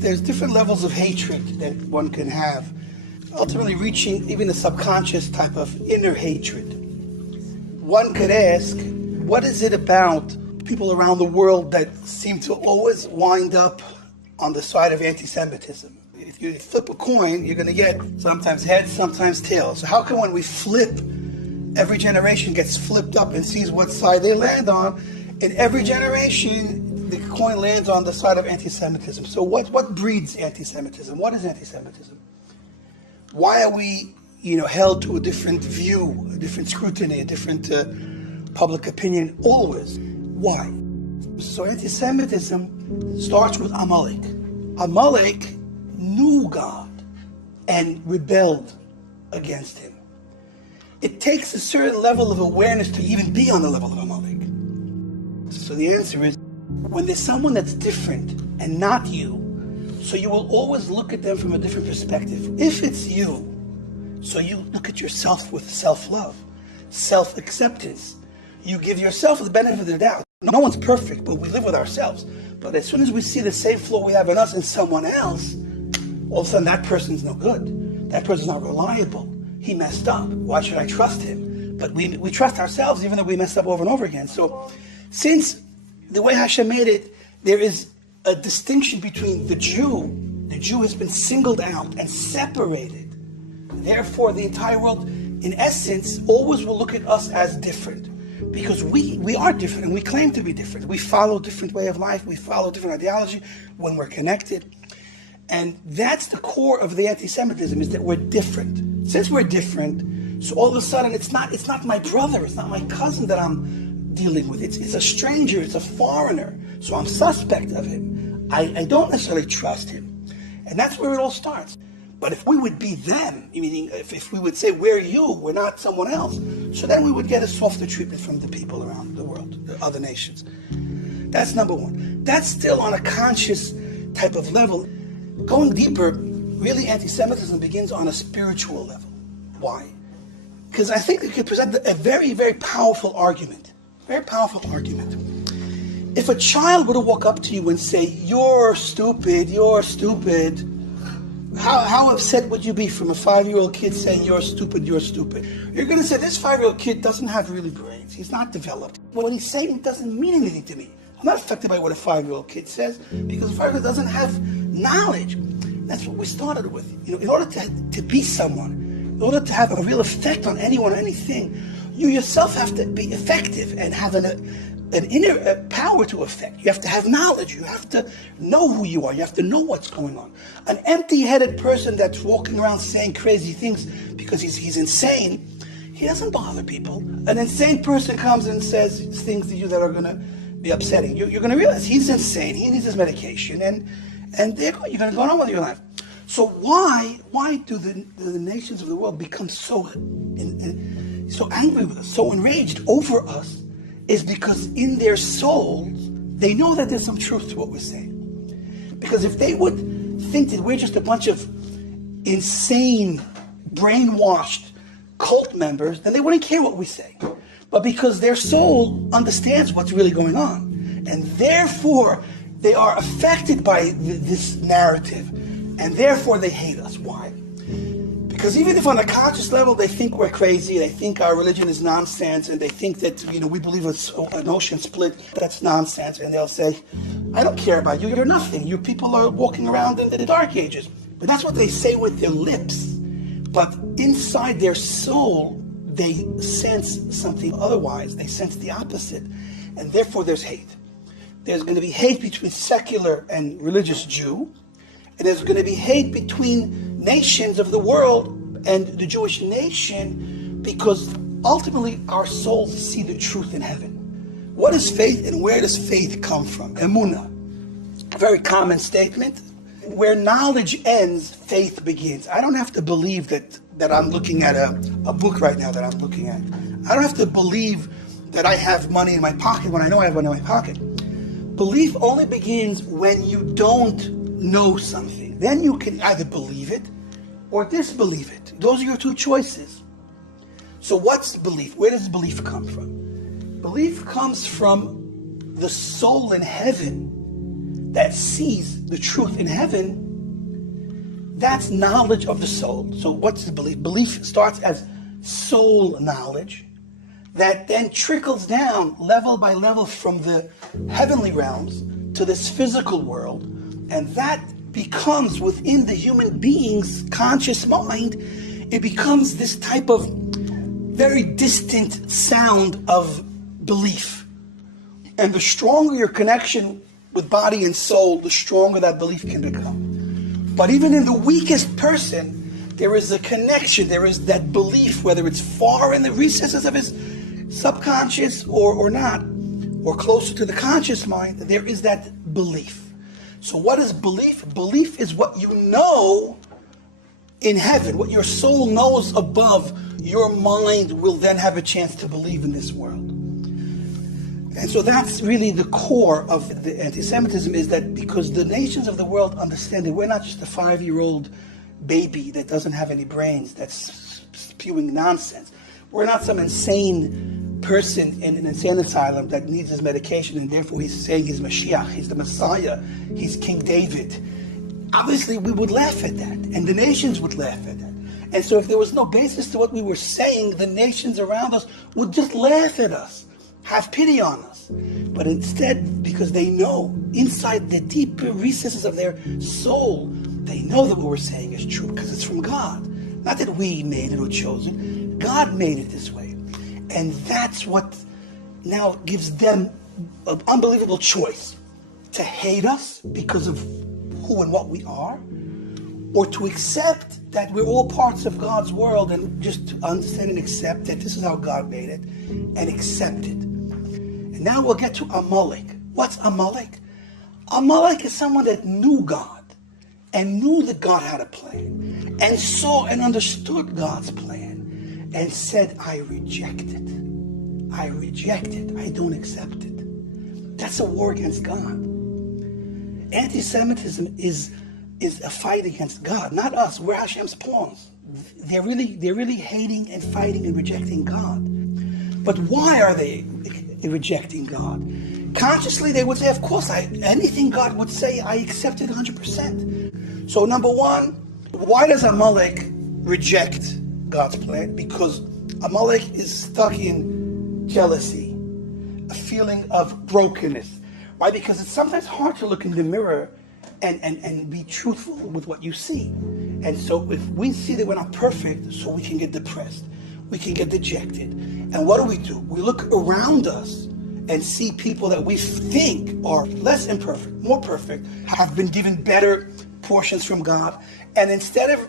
There's different levels of hatred that one can have, ultimately reaching even a subconscious type of inner hatred. One could ask, what is it about people around the world that seem to always wind up on the side of anti-Semitism? If you flip a coin, you're going to get sometimes heads, sometimes tails. So how come when we flip, every generation gets flipped up and sees what side they land on? In every generation, the coin lands on the side of anti-Semitism. So what breeds anti-Semitism? What is anti-Semitism? Why are we, held to a different view, a different scrutiny, a different public opinion always? Why? So anti-Semitism starts with Amalek. Amalek knew God and rebelled against him. It takes a certain level of awareness to even be on the level of Amalek. So the answer is, when there's someone that's different and not you, so you will always look at them from a different perspective. If it's you, so you look at yourself with self-love, self-acceptance. You give yourself the benefit of the doubt. No one's perfect, but we live with ourselves. But as soon as we see the same flaw we have in us in someone else, all of a sudden that person's no good. That person's not reliable. He messed up. Why should I trust him? But we trust ourselves even though we messed up over and over again. So since the way Hashem made it, there is a distinction between the Jew. The Jew has been singled out and separated. Therefore, the entire world, in essence, always will look at us as different. Because we are different and we claim to be different. We follow a different way of life. We follow different ideology when we're connected. And that's the core of the anti-Semitism, is that we're different. Since we're different, so all of a sudden it's not my brother, it's not my cousin that I'm dealing with. It's a stranger, it's a foreigner. So I'm suspect of him. I don't necessarily trust him. And that's where it all starts. But if we would be them, meaning if we would say, we're you, we're not someone else, so then we would get a softer treatment from the people around the world, the other nations. That's number one. That's still on a conscious type of level. Going deeper, really anti-Semitism begins on a spiritual level. Why? Because I think it could present a very, very powerful argument. Very powerful argument. If a child were to walk up to you and say, you're stupid, how upset would you be from a 5-year-old kid saying, you're stupid, you're stupid? You're going to say, this 5-year-old kid doesn't have really brains. He's not developed. What he's saying doesn't mean anything to me. I'm not affected by what a 5-year-old kid says because a 5-year-old doesn't have knowledge. That's what we started with. In order to be someone, in order to have a real effect on anyone or anything, you yourself have to be effective and have an inner power to affect. You have to have knowledge. You have to know who you are. You have to know what's going on. An empty-headed person that's walking around saying crazy things because he's insane, he doesn't bother people. An insane person comes and says things to you that are going to be upsetting. You're going to realize he's insane. He needs his medication, and you're going to go on with your life. So why do the nations of the world become so angry with us, so enraged over us? Is because in their souls, they know that there's some truth to what we're saying. Because if they would think that we're just a bunch of insane, brainwashed cult members, then they wouldn't care what we say. But because their soul understands what's really going on, and therefore they are affected by this narrative, and therefore they hate us. Why? Because even if on a conscious level they think we're crazy, they think our religion is nonsense, and they think that we believe an ocean split, that's nonsense, and they'll say, I don't care about you, you're nothing. You people are walking around in the dark ages. But that's what they say with their lips. But inside their soul, they sense something otherwise. They sense the opposite. And therefore there's hate. There's going to be hate between secular and religious Jew, and there's going to be hate between nations of the world and the Jewish nation, because ultimately our souls see the truth in heaven. What is faith and where does faith come from? Emunah. A very common statement. Where knowledge ends, faith begins. I don't have to believe that I'm looking at a book right now that I'm looking at. I don't have to believe that I have money in my pocket when I know I have money in my pocket. Belief only begins when you don't know something. Then you can either believe it or disbelieve it. Those are your two choices. So what's belief? Where does belief come from? Belief comes from the soul in heaven that sees the truth in heaven, that's knowledge of the soul. So what's the belief? Belief starts as soul knowledge that then trickles down level by level from the heavenly realms to this physical world, and that becomes within the human being's conscious mind, it becomes this type of very distant sound of belief. And the stronger your connection with body and soul, the stronger that belief can become. But even in the weakest person, there is a connection, there is that belief, whether it's far in the recesses of his subconscious or not, or closer to the conscious mind, there is that belief. So what is belief? Belief is what you know in heaven, what your soul knows above. Your mind will then have a chance to believe in this world. And so that's really the core of the anti-Semitism, is that because the nations of the world understand that we're not just a 5-year-old baby that doesn't have any brains, that's spewing nonsense. We're not some insane person in an insane asylum that needs his medication and therefore he's saying he's Mashiach, he's the Messiah, he's King David. Obviously we would laugh at that, and the nations would laugh at that. And so if there was no basis to what we were saying, the nations around us would just laugh at us, have pity on us. But instead, because they know inside the deep recesses of their soul, they know that what we're saying is true because it's from God. Not that we made it or chose it. God made it this way. And that's what now gives them an unbelievable choice: to hate us because of who and what we are, or to accept that we're all parts of God's world and just to understand and accept that this is how God made it and accept it. And now we'll get to Amalek. What's Amalek? Amalek is someone that knew God and knew that God had a plan and saw and understood God's plan and said, I reject it. I reject it. I don't accept it. That's a war against God. Anti-Semitism is a fight against God, not us. We're Hashem's pawns. They're really hating and fighting and rejecting God. But why are they rejecting God? Consciously, they would say, of course, anything God would say, I accept it 100%. So number one, why does Amalek reject God's plan? Because Amalek is stuck in jealousy, a feeling of brokenness. Why? Because it's sometimes hard to look in the mirror and be truthful with what you see. And so if we see that we're not perfect, so we can get depressed, we can get dejected. And what do? We look around us and see people that we think are less imperfect, more perfect, have been given better portions from God. And instead of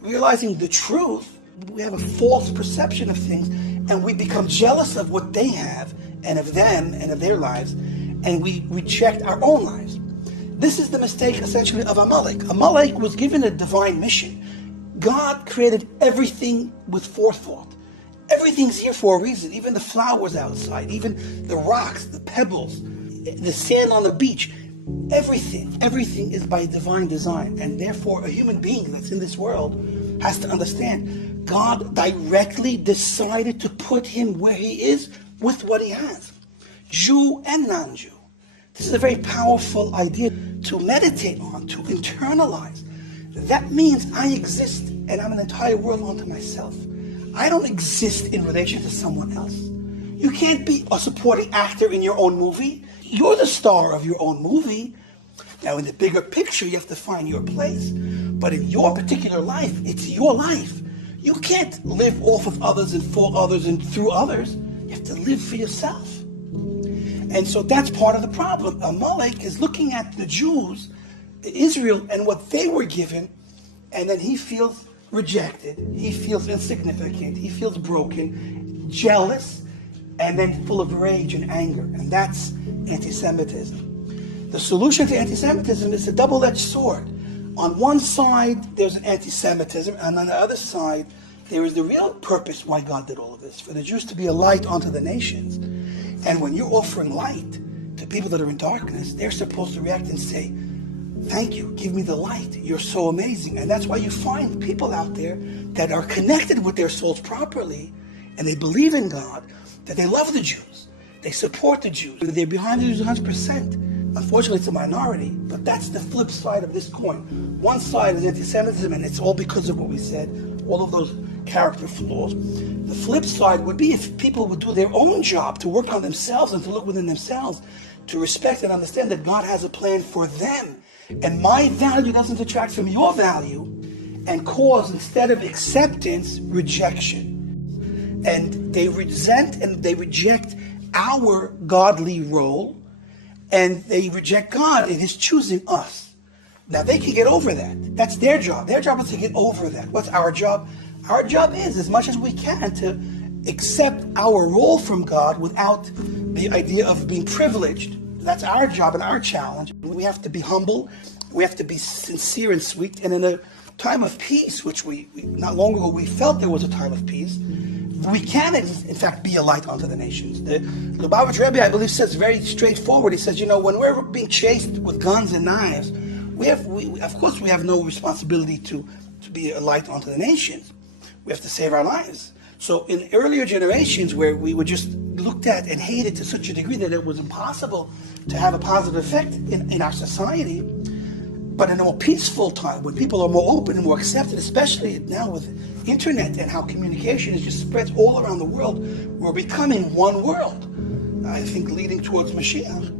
realizing the truth, we have a false perception of things, and we become jealous of what they have and of them and of their lives, and we reject our own lives. This is the mistake essentially of Amalek. Amalek was given a divine mission. God created everything with forethought. Everything's here for a reason. Even the flowers outside, even the rocks, the pebbles, the sand on the beach. Everything is by divine design. And therefore, a human being that's in this world has to understand God directly decided to put him where he is with what he has. Jew and non-Jew. This is a very powerful idea to meditate on, to internalize. That means I exist and I'm an entire world unto myself. I don't exist in relation to someone else. You can't be a supporting actor in your own movie. You're the star of your own movie. Now in the bigger picture, you have to find your place. But in your particular life, it's your life. You can't live off of others and for others and through others. You have to live for yourself. And so that's part of the problem. Amalek is looking at the Jews, Israel, and what they were given, and then he feels rejected, he feels insignificant, he feels broken, jealous, and then full of rage and anger. And that's anti-Semitism. The solution to anti-Semitism is a double-edged sword. On one side, there's an anti-Semitism, and on the other side, there is the real purpose why God did all of this, for the Jews to be a light unto the nations. And when you're offering light to people that are in darkness, they're supposed to react and say, thank you, give me the light, you're so amazing. And that's why you find people out there that are connected with their souls properly, and they believe in God, that they love the Jews, they support the Jews, they're behind the Jews 100%. Unfortunately, it's a minority, but that's the flip side of this coin. One side is anti-Semitism, and it's all because of what we said, all of those character flaws. The flip side would be if people would do their own job to work on themselves and to look within themselves, to respect and understand that God has a plan for them. And my value doesn't detract from your value and cause, instead of acceptance, rejection. And they resent and they reject our godly role, and they reject God in his choosing us. Now they can get over that. That's their job. Their job is to get over that. What's our job? Our job is, as much as we can, to accept our role from God without the idea of being privileged. That's our job and our challenge. We have to be humble. We have to be sincere and sweet. And in a time of peace, which we not long ago we felt there was a time of peace, we can, in fact, be a light unto the nations. The Lubavitch Rebbe, I believe, says very straightforward. He says, when we're being chased with guns and knives, of course we have no responsibility to be a light unto the nations. We have to save our lives. So in earlier generations where we were just looked at and hated to such a degree that it was impossible to have a positive effect in our society, but in a more peaceful time, when people are more open and more accepted, especially now with internet and how communication is just spreads all around the world, we're becoming one world, I think, leading towards Mashiach.